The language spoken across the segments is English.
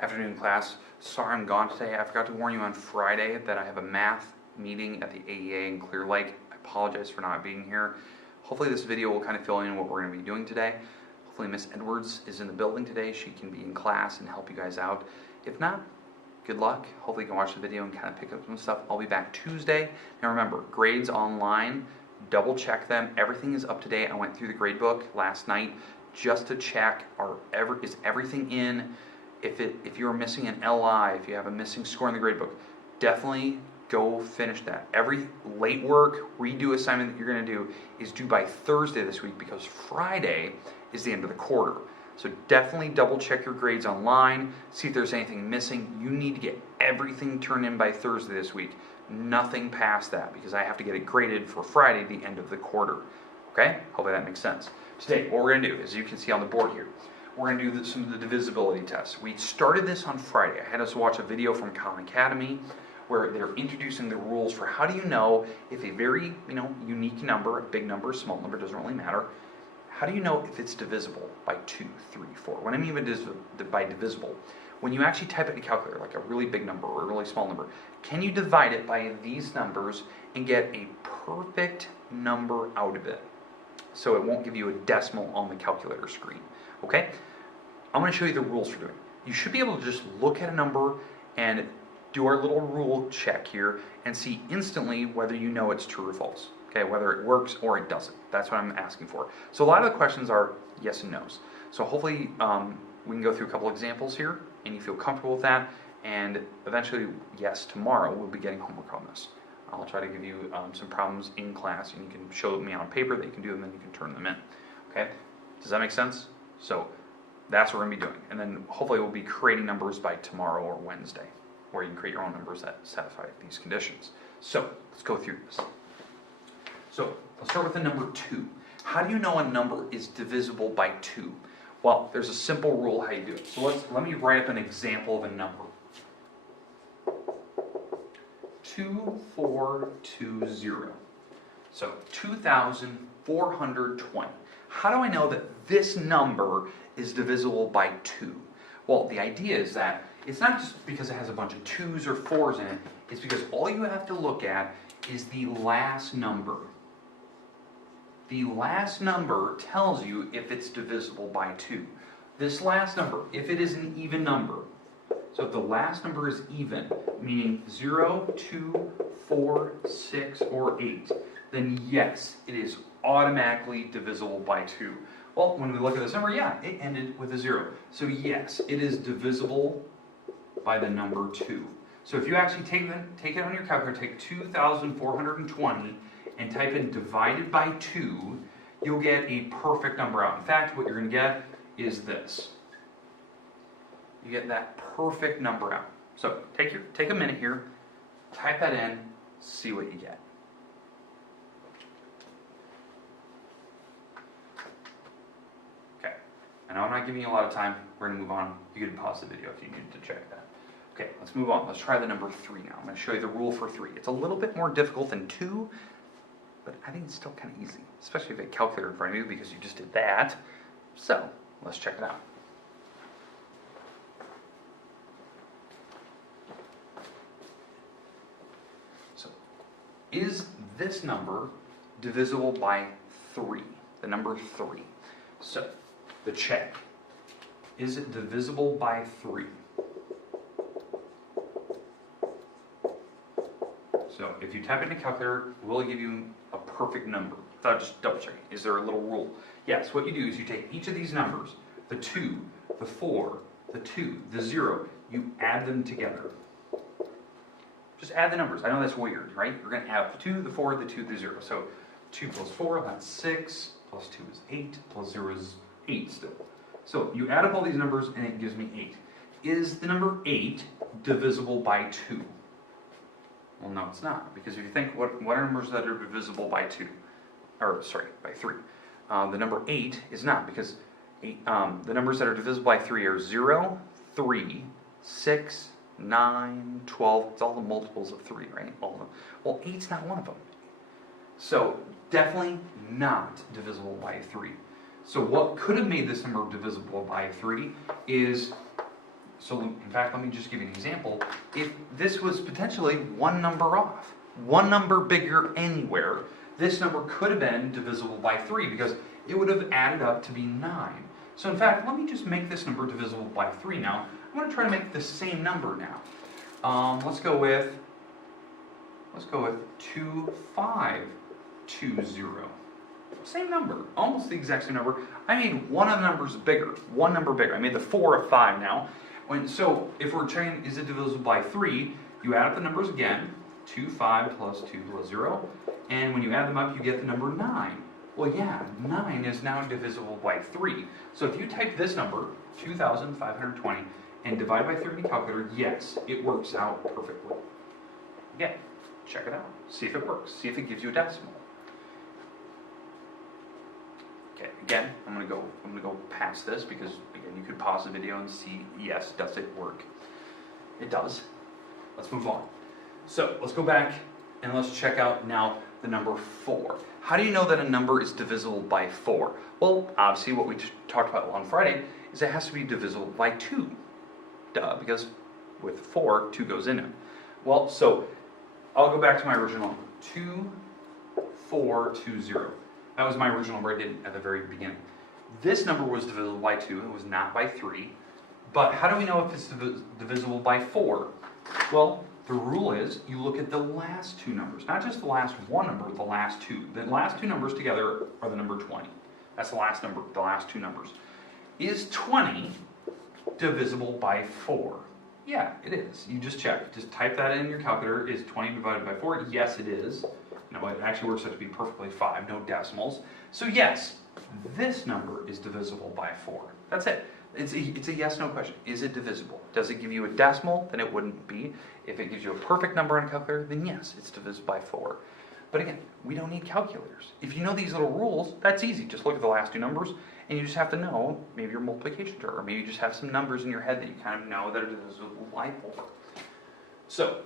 Afternoon class. Sorry I'm gone today. I forgot to warn you on Friday that I have a math meeting at the AEA in Clear Lake. I apologize for not being here. Hopefully this video will kind of fill in what we're going to be doing today. Hopefully Miss Edwards is in the building today. She can be in class and help you guys out. If not, good luck. Hopefully you can watch the video and kind of pick up some stuff. I'll be back Tuesday. Now remember, grades online, double check them. Everything is up to date. I went through the grade book last night just to check is everything in. If you're missing an LI, if you have a missing score in the grade book, definitely go finish that. Every late work, redo assignment that you're going to do is due by Thursday this week because Friday is the end of the quarter. So definitely double check your grades online, see if there's anything missing. You need to get everything turned in by Thursday this week. Nothing past that because I have to get it graded for Friday, the end of the quarter. Okay? Hopefully that makes sense. Today, what we're going to do, as you can see on the board here, we're going to do some of the divisibility tests. We started this on Friday. I had us watch a video from cont'd where they're introducing the rules for how do you know if a very unique number, a big number, a small number, doesn't really matter. How do you know if it's divisible by 2, 3, 4? What I mean by divisible, when you actually type it in a calculator, like a really big number or a really small number, can you divide it by these numbers and get a perfect number out of it? So it won't give you a decimal on the calculator screen. Okay? I'm going to show you the rules for doing it. You should be able to just look at a number and do our little rule check here and see instantly whether you know it's true or false. Okay, whether it works or it doesn't. That's what I'm asking for. So a lot of the questions are yes and no's. So hopefully we can go through a couple examples here and you feel comfortable with that. And eventually, yes, tomorrow we'll be getting homework on this. I'll try to give you some problems in class and you can show me on paper that you can do them and you can turn them in. Okay, does that make sense? So that's what we're going to be doing. And then hopefully we'll be creating numbers by tomorrow or Wednesday where you can create your own numbers that satisfy these conditions. So let's go through this. So let's start with the number 2. How do you know a number is divisible by 2? Well, there's a simple rule how you do it. So let me write up an example of a number. 2420. So 2,420. How do I know that this number is divisible by 2? Well, the idea is that it's not just because it has a bunch of 2's or 4's in it. It's because all you have to look at is the last number. The last number tells you if it's divisible by 2. This last number, if it is an even number, so if the last number is even, meaning 0, 2, 4, 6, or 8, then yes, it is automatically divisible by 2. Well, when we look at this number, yeah, it ended with a 0. So yes, it is divisible by the number 2. So if you actually take it on your calculator, take 2,420 and type in divided by 2, you'll get a perfect number out. In fact, what you're going to get is this. You get that perfect number out. So take a minute here, type that in, see what you get. Okay, I know I'm not giving you a lot of time. We're going to move on. You can pause the video if you need to check that. Okay, let's move on. Let's try the number 3 now. I'm going to show you the rule for 3. It's a little bit more difficult than 2, but I think it's still kind of easy, especially if you have a calculator in front of you because you just did that. So, let's check it out. So, is this number divisible by 3? The number 3. So, the check. Is it divisible by 3? So if you type it in a calculator, it will give you a perfect number. Without just double checking. Is there a little rule? Yes, what you do is you take each of these numbers, the 2, the 4, the 2, the 0, you add them together. Just add the numbers. I know that's weird, right? You're going to add the 2, the 4, the 2, the 0. So 2 plus 4, that's 6, plus 2 is 8, plus 0 is 8 still. So you add up all these numbers and it gives me 8. Is the number 8 divisible by 2? Well, no, it's not, because if you think what are numbers that are divisible by 2, or sorry, by 3, the number 8 is not, because the numbers that are divisible by 3 are 0, 3, 6, 9, 12. It's all the multiples of 3, right? All of them. Well, 8's not one of them. So definitely not divisible by 3. So what could have made this number divisible by 3 is So in fact, let me just give you an example. If this was potentially one number off, one number bigger anywhere, this number could have been divisible by 3 because it would have added up to be 9. So in fact, let me just make this number divisible by 3 now. I'm going to try to make the same number now. Let's go with 2520. Same number, almost the exact same number. I made one of the numbers bigger, one number bigger. I made the 4 a 5 now. So if we're checking, is it divisible by 3, you add up the numbers again, 2, 5 plus 2 plus 0, and when you add them up, you get the number 9. Well, yeah, 9 is now divisible by 3. So if you type this number, 2,520, and divide by 3 in the calculator, yes, it works out perfectly. Again, check it out. See if it works. See if it gives you a decimal. Okay, again, I'm gonna go past this because again, you could pause the video and see, yes, does it work? It does. Let's move on. So let's go back and let's check out now the number 4. How do you know that a number is divisible by 4? Well, obviously what we talked about on Friday is it has to be divisible by 2. Duh, because with 4, 2 goes in it. Well, so I'll go back to my original number, 2420. That was my original number I did at the very beginning. This number was divisible by 2, it was not by 3. But how do we know if it's divisible by 4? Well, the rule is you look at the last two numbers, not just the last one number, the last two. The last two numbers together are the number 20. That's the last number, the last two numbers. Is 20 divisible by 4? Yeah, it is. You just check. Just type that in your calculator. Is 20 divided by 4? Yes, it is. No, it actually works out to be perfectly 5, no decimals. So yes, this number is divisible by 4. That's it. It's a yes-no question. Is it divisible? Does it give you a decimal? Then it wouldn't be. If it gives you a perfect number on a calculator, then yes, it's divisible by 4. But again, we don't need calculators. If you know these little rules, that's easy. Just look at the last two numbers, and you just have to know maybe your multiplication term, or maybe you just have some numbers in your head that you kind of know that are divisible by 4. So,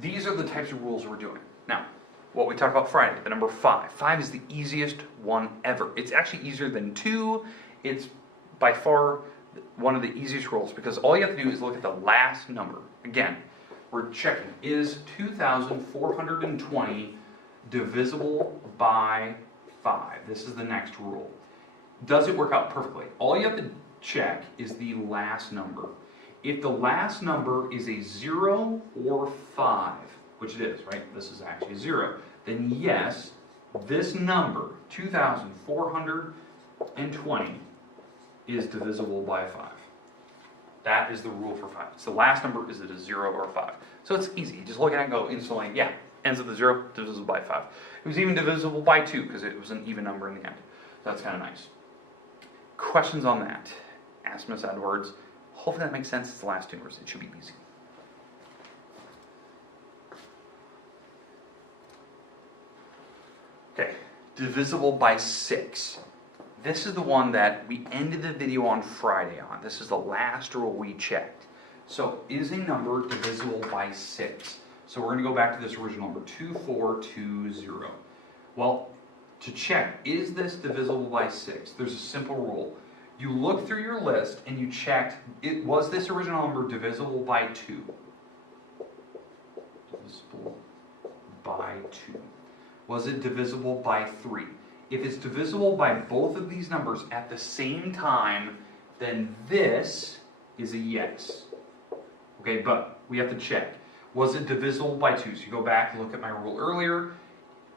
these are the types of rules we're doing. Now, what we talked about Friday, the number 5. 5 is the easiest one ever. It's actually easier than 2. It's by far one of the easiest rules because all you have to do is look at the last number. Again, we're checking, is 2,420 divisible by 5? This is the next rule. Does it work out perfectly? All you have to check is the last number. If the last number is a 0 or 5, which it is, right? This is actually 0. Then yes, this number, 2,420, is divisible by 5. That is the rule for 5. It's the last number, is it a 0 or a 5? So it's easy. You just look at it and go instantly, yeah, ends with a 0, divisible by 5. It was even divisible by 2 because it was an even number in the end. So that's kind of nice. Questions on that? Ask Miss Edwards. Hopefully that makes sense. It's the last two numbers. It should be easy. Okay, divisible by 6. This is the one that we ended the video on Friday on. This is the last rule we checked. So, is a number divisible by 6? So we're going to go back to this original number, 2420. Well, to check, is this divisible by 6? There's a simple rule. You look through your list and you checked, was this original number divisible by 2? Divisible by 2. Was it divisible by 3? If it's divisible by both of these numbers at the same time, then this is a yes. Okay, but we have to check. Was it divisible by 2? So you go back and look at my rule earlier.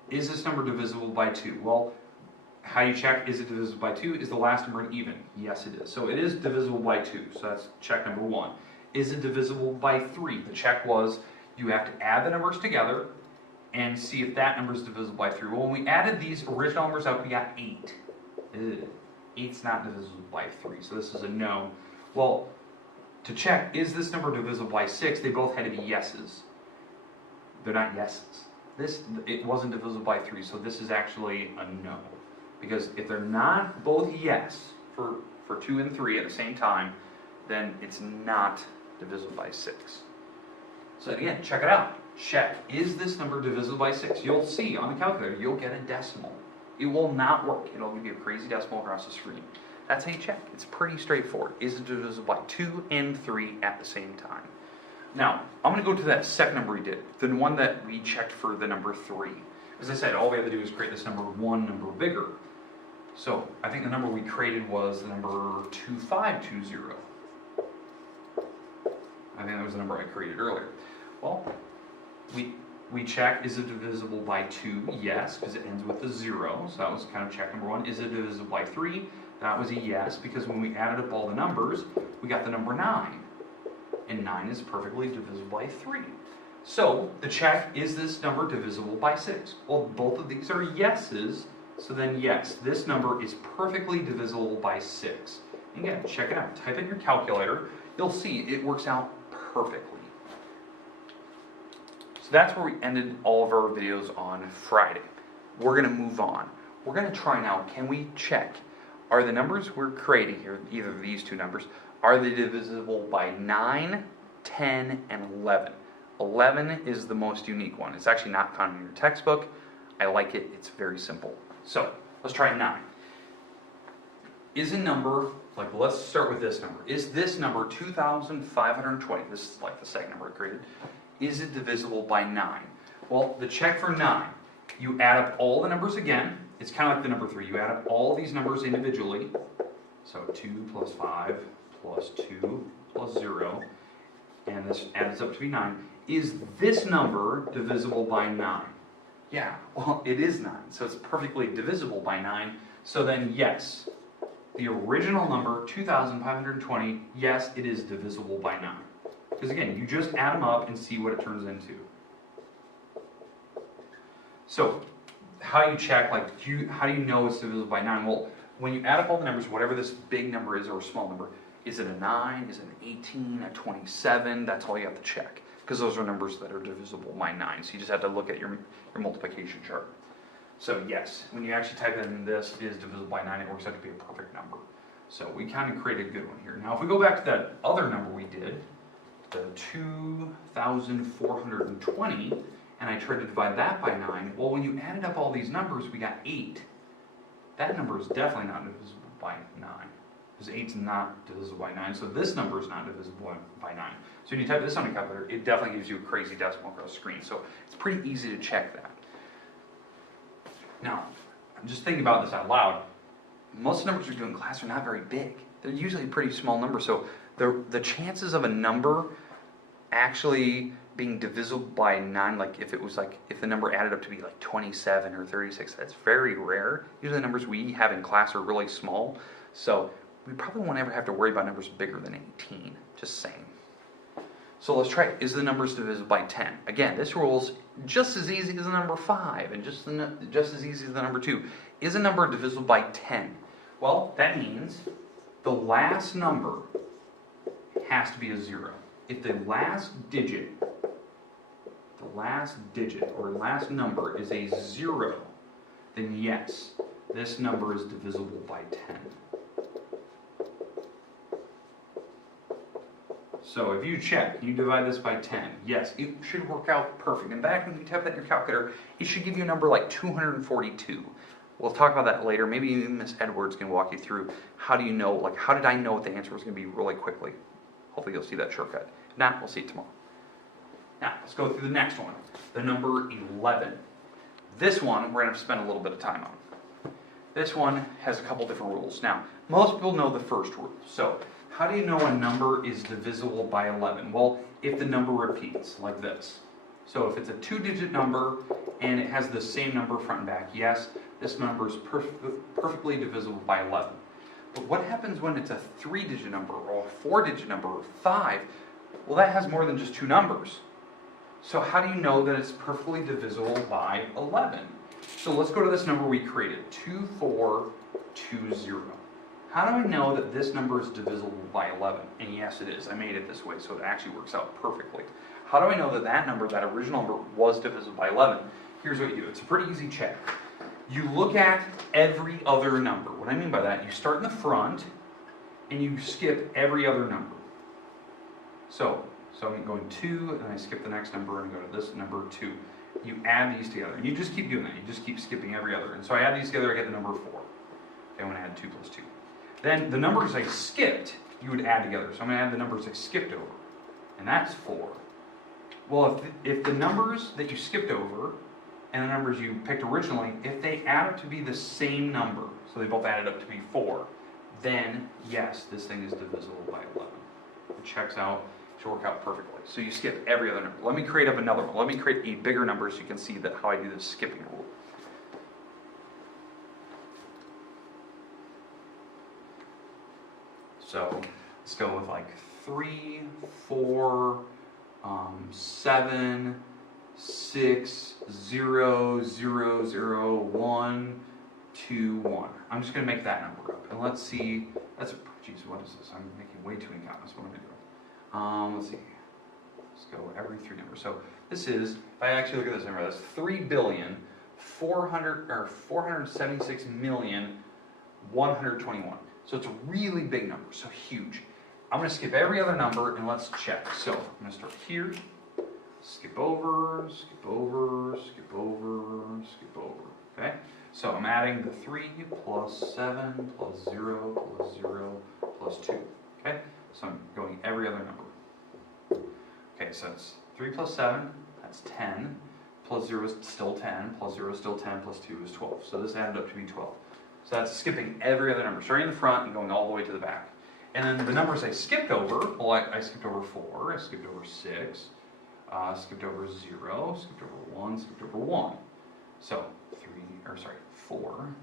Is this number divisible by 2? Well, how you check is it divisible by 2? Is the last number an even? Yes, it is. So it is divisible by 2. So that's check number 1. Is it divisible by 3? The check was you have to add the numbers together and see if that number is divisible by 3. Well, when we added these original numbers up, we got 8. 8's not divisible by 3, so this is a no. Well, to check, is this number divisible by 6? They both had to be yeses. They're not yeses. It wasn't divisible by 3, so this is actually a no. Because if they're not both yes for 2 and 3 at the same time, then it's not divisible by 6. So again, check it out. Check, is this number divisible by 6? You'll see on the calculator, you'll get a decimal. It will not work. It'll give you a crazy decimal across the screen. That's how you check. It's pretty straightforward. Is it divisible by 2 and 3 at the same time? Now, I'm going to go to that second number we did, the one that we checked for the number 3. As I said, all we have to do is create this number one number bigger. So I think the number we created was the number 2520. I think that was the number I created earlier. Well, we check, is it divisible by 2? Yes, because it ends with a 0. So that was kind of check number 1. Is it divisible by 3? That was a yes, because when we added up all the numbers, we got the number 9. And 9 is perfectly divisible by 3. So the check, is this number divisible by 6? Well, both of these are yeses, so then yes, this number is perfectly divisible by 6. Again, check it out. Type in your calculator. You'll see it works out perfectly. So that's where we ended all of our videos on Friday. We're going to move on. We're going to try now, can we check, are the numbers we're creating here, either of these two numbers, are they divisible by 9, 10, and 11? 11 is the most unique one. It's actually not found in your textbook. I like it. It's very simple. So let's try 9. Is a number, like let's start with this number. Is this number 2,520, this is like the second number I created, is it divisible by 9? Well, the check for 9, you add up all the numbers again. It's kind of like the number 3. You add up all these numbers individually. So 2 plus 5 plus 2 plus 0, and this adds up to be 9. Is this number divisible by 9? Yeah, well, it is 9, so it's perfectly divisible by 9. So then, yes, the original number, 2,520, yes, it is divisible by 9. Because again, you just add them up and see what it turns into. So, how you check, like, how do you know it's divisible by 9? Well, when you add up all the numbers, whatever this big number is or a small number, is it a 9, is it an 18, a 27? That's all you have to check. Because those are numbers that are divisible by 9. So you just have to look at your multiplication chart. So yes, when you actually type in this is divisible by 9, it works out to be a perfect number. So we kind of created a good one here. Now if we go back to that other number we did, the 2,420, and I tried to divide that by 9, well, when you added up all these numbers, we got 8. That number is definitely not divisible by 9. Because 8 is not divisible by 9, so this number is not divisible by 9. So when you type this on a calculator, it definitely gives you a crazy decimal across the screen. So it's pretty easy to check that. Now, I'm just thinking about this out loud. Most numbers we do in class are not very big. They're usually pretty small numbers, so the chances of a number actually being divisible by 9, like if the number added up to be like 27 or 36, that's very rare. Usually the numbers we have in class are really small, so we probably won't ever have to worry about numbers bigger than 18, just saying. So let's try it. Is the numbers divisible by 10? Again, this rule's just as easy as the number 5 and just as easy as the number 2. Is a number divisible by 10? Well, that means the last number has to be a 0. If the last digit or last number is a 0, then yes, this number is divisible by 10. So if you check, you divide this by 10, yes, it should work out perfect. In fact, when you type that in your calculator, it should give you a number like 242. We'll talk about that later. Maybe Miss Edwards can walk you through how do you know, like how did I know what the answer was going to be really quickly. Hopefully you'll see that shortcut. If not, we'll see it tomorrow. Now, let's go through the next one, the number 11. This one we're going to spend a little bit of time on. This one has a couple different rules. Now, most people know the first rule. So, how do you know a number is divisible by 11? Well, if the number repeats, like this. So if it's a 2-digit number and it has the same number front and back, yes, this number is perfectly divisible by 11. But what happens when it's a 3-digit number or a 4-digit number or 5? Well, that has more than just 2 numbers. So how do you know that it's perfectly divisible by 11? So let's go to this number we created, 2420. How do I know that this number is divisible by 11? And yes, it is. I made it this way, so it actually works out perfectly. How do I know that that number, that original number, was divisible by 11? Here's what you do. It's a pretty easy check. You look at every other number. What I mean by that, you start in the front, and you skip every other number. So I'm going 2, and I skip the next number, and go to this number 2. You add these together, and you just keep doing that. You just keep skipping every other. And so I add these together, I get the number 4. Okay, I'm going to add 2 plus 2. Then the numbers I skipped, you would add together. So I'm going to add the numbers I skipped over. And that's 4. Well, if the numbers that you skipped over and the numbers you picked originally, if they add up to be the same number, so they both added up to be 4, then yes, this thing is divisible by 11. It checks out, should work out perfectly. So you skip every other number. Let me create up another one. Let me create a bigger number so you can see that how I do this skipping rule. So let's go with like 3, 4, 7, 6, 0, 0, 0, 1, 2, 1. I'm just going to make that number up. And let's see. Geez, what is this? I'm making way too many commas. What am I doing? Let's see. Let's go every 3 numbers. So this is, if I actually look at this number, that's 3,476,121. So it's a really big number, so huge. I'm going to skip every other number and let's check. So I'm going to start here, skip over, skip over, skip over, skip over. Okay? So I'm adding the 3 plus 7 plus 0 plus 0 plus 2. Okay? So I'm going every other number. Okay, so it's 3 plus 7, that's 10, plus 0 is still 10, plus 0 is still 10, plus 2 is 12. So this added up to be 12. So that's skipping every other number, starting in the front and going all the way to the back. And then the numbers I skipped over, well, I skipped over 4, I skipped over 6, skipped over 0, skipped over 1, skipped over 1. So 4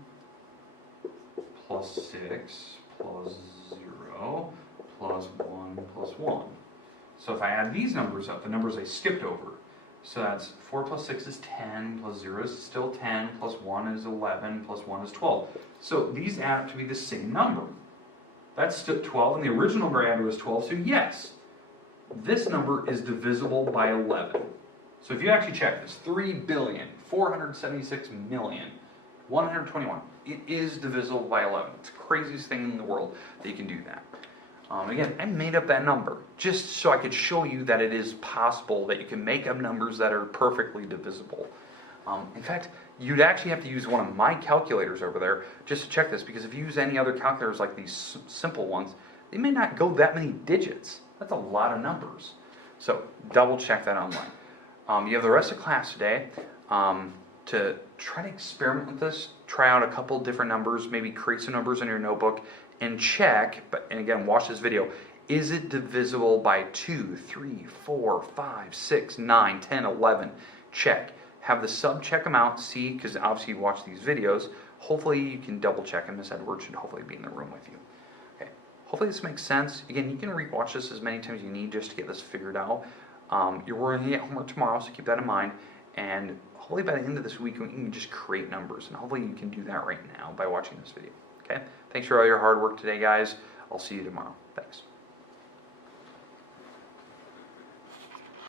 plus 6 plus 0 plus 1 plus 1. So if I add these numbers up, the numbers I skipped over, so that's 4 plus 6 is 10, plus 0 is still 10, plus 1 is 11, plus 1 is 12. So these add up to be the same number. That's still 12, and the original number I added was 12, so yes, this number is divisible by 11. So if you actually check this, 3,476,121, it is divisible by 11. It's the craziest thing in the world that you can do that. Again, I made up that number just so I could show you that it is possible that you can make up numbers that are perfectly divisible. In fact, you'd actually have to use one of my calculators over there just to check this, because if you use any other calculators like these simple ones, they may not go that many digits. That's a lot of numbers. So double check that online. You have the rest of class today to try to experiment with this, try out a couple different numbers, maybe create some numbers in your notebook, and check, and again, watch this video, is it divisible by 2, 3, 4, 5, 6, 9, 10, 11? Check. Have the sub check them out, see, because obviously you watch these videos. Hopefully you can double check, and Miss Edwards should hopefully be in the room with you. Okay. Hopefully this makes sense. Again, you can rewatch this as many times as you need just to get this figured out. You're working to get homework tomorrow, so keep that in mind. And hopefully by the end of this week, we can just create numbers. And hopefully you can do that right now by watching this video. Okay? Thanks for all your hard work today, guys. I'll see you tomorrow. Thanks.